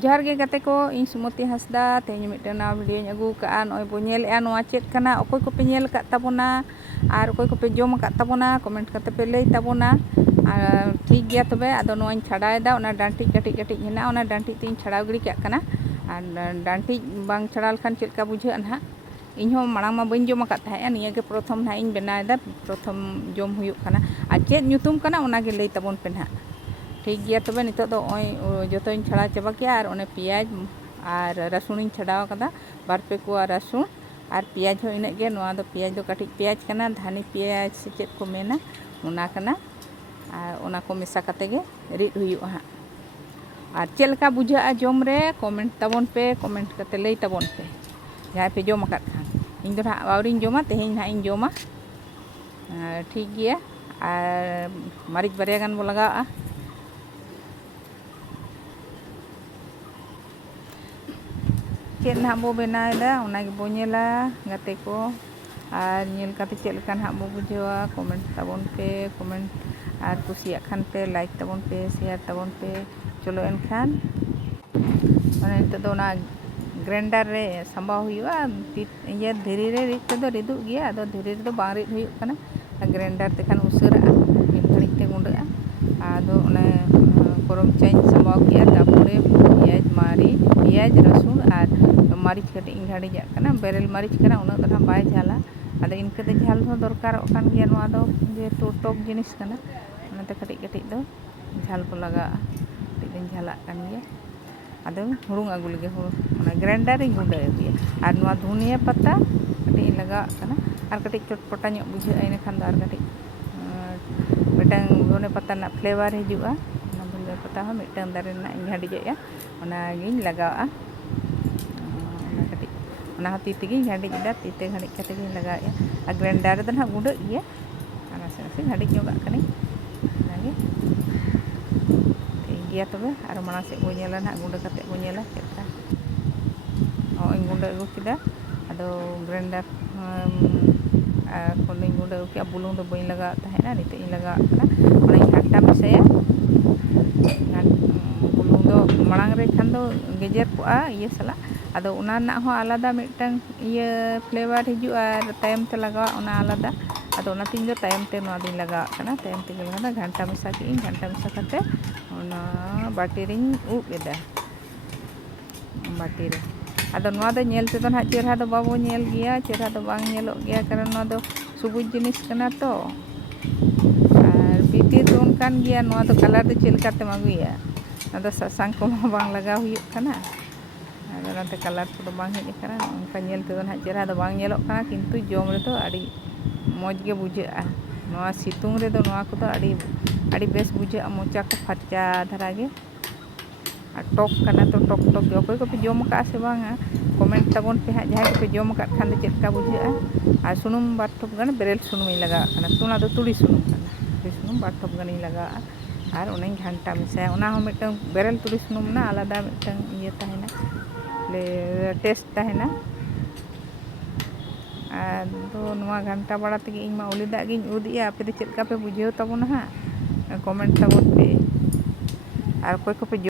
जोहार गे गाते को इन सुमति हांसदा तेज मिट्टन नवा भिडियो अगू का नॉय बो नेलेआ नोवा चेक कना अकोय को पे नेल का तबोना आर अकोय को पे जम का तबोना कमेंट करते पे लई तबोना आर ठीक गया तबे आदो नोवाñ छाड़ायदा ओना डांटी कटिज कटिज हेना ओना डांटी तीन छाड़ाव गिड़ी काग कना आर डांटी बांग छाड़ा लखान चेलका बुझाᱹ ना इन हो मांग मा बइन जम का ताहे निया के प्रथम ना इन बनायदा प्रथम जम हुयुग कना आर चेद ᱧᱩᱛᱩᱢ कना ओना गे लई तबोन पे ना ठीक गया तबे नितो दो जोतोñ छाड़ा चाबा किया और ओने पियाज और रसुन छाड़ाव कदा बार पे कुआ रसुन और पियाज हो इने गे नोआ दो पियाज दो काटिज पियाज कना धानी पियाज से चेद को मेना ओना कना और ओना को मेसा कते गे रिद हुयुग हा और चेद लका बुझाआ जम रे कमेंट तबोन पे कमेंट कते लई तबोन पे जहां पे जम आकाद खान इन दो ना आवरिन जमा तेहेñ ना इन जमा ठीक गया और मारिच बारिया गान बो लगाआ चेद ना बो बनायदा ओना गे बो नेला गाते को और नेल काते चेद लका ना बो बुझावा कमेंट तबोन पे कमेंट और कुसिया खान पे लाइक तबोन पे शेयर तबोन पे चलो एनखान माने नितो दो ना ग्राइंडर रे संबाव हुयुआ ये धीरे रे रिद ते रिदु गया आदो धीरे रे दो बांग रिद हुयुग कना ग्राइंडर ते खान उसरा मिट घड़ी ते गुंडा आदो ओने गरम चाई संबाव किया तारपरे पियाज मारी पियाज रसुन और मारिच कटे इन घड़ी जा कना बेरेल मारिच कना उना दो बाय झाला आदो इनके ते झाल हो दरकार कान गया नोआ दो जे टोक जिनिस कना ओनाते कटे कटे दो झाल को लगा कटे झाला कान गया आदो हुरुंग आगु लगे हुरुंग ग्राइंडर इन गुंडा गया और नोआ धनिया पत्ता कटे लगा कना और कटे चटपटा ᱧᱚᱜ बुझाᱹ इन खान दो और कटे मिटang धनिया पत्ता ना फ्लेवर हिजुआ ना धनिया पत्ता हो मिटang दारे ना इन घड़ी जया ओना गिन लगाआ ओना कटे ओना हती तेगी घड़ी दा तीते घड़ी कते गिन लगाया आ ग्राइंडर दो ना गुंडा गया और से घड़ी ᱧᱚᱜᱟ कनी नागे ठीक गया तबे और माना से बो नेला ना गुंडा कते बो नेला चेका ओ इन गुंडा अगु किदा आदो ग्राइंडर कोनी गुंडा अगु किया बुलुंग दो बई लगा ताहेना निते इन लगा कना ओना घाटा मिसाया बुलुंग दो मांग रे खान दो गेजेर कोआ ये सला आदो ओना ना हो आलादा मिटang ये फ्लेवर हिजुआ तायम ते लगा ओना आलादा आदो ओना तीन दो तायम ते नोआ दिन लगा कना तायम ते लगा घंटा मिसा की घंटा मिसा कते ओना बाटी रिन उब एदा बाटी रे आदो नोआ दो नेल ते दो ना चेहरा दो बाबो नेल गया चेहरा दो बांग नेलोग गया कारण नोआ दो सुबुज जिनिस कना तो और बीती तो उनकान गया नोआ दो कलर दो चेल काते मागुया आदो सासांग को बांग लगा हुयुग कना आदो नाते कलर को बांग हेज कना उनका नेल ते दो ना चेहरा दो बांग नेलोग कना किंतु जम रे तो आड़ी मौज गे बुझाआ नोआ सितुंग रे दो नोआ को दो आड़ी बेस बुझाआ मोचा को फरचा धरा गे टॉक कना तो टॉक टॉक जो कोई को पे जम का से बांगा कमेंट तबोन पे जहां को पे जम का खान दे चेका बुझाआ और सुनुम बार ठोप गन बेरेल सुनुम लगा कना तुना दो तुड़ी सुनुम कना तुड़ी सुनुम बार ठोप गन लगा और ओने घंटा मिसा ओना हो मिटang बेरेल तुड़ी सुनुम ना आलादा मिटang ये ताहेना ले टेस्ट ताहेना आदो नोआ घंटा बड़ा तगे इन मा उलिदा गिन उदिया आपे दे चेका पे बुझाव तबोन हा कमेंट तबोन पे और कोई को पे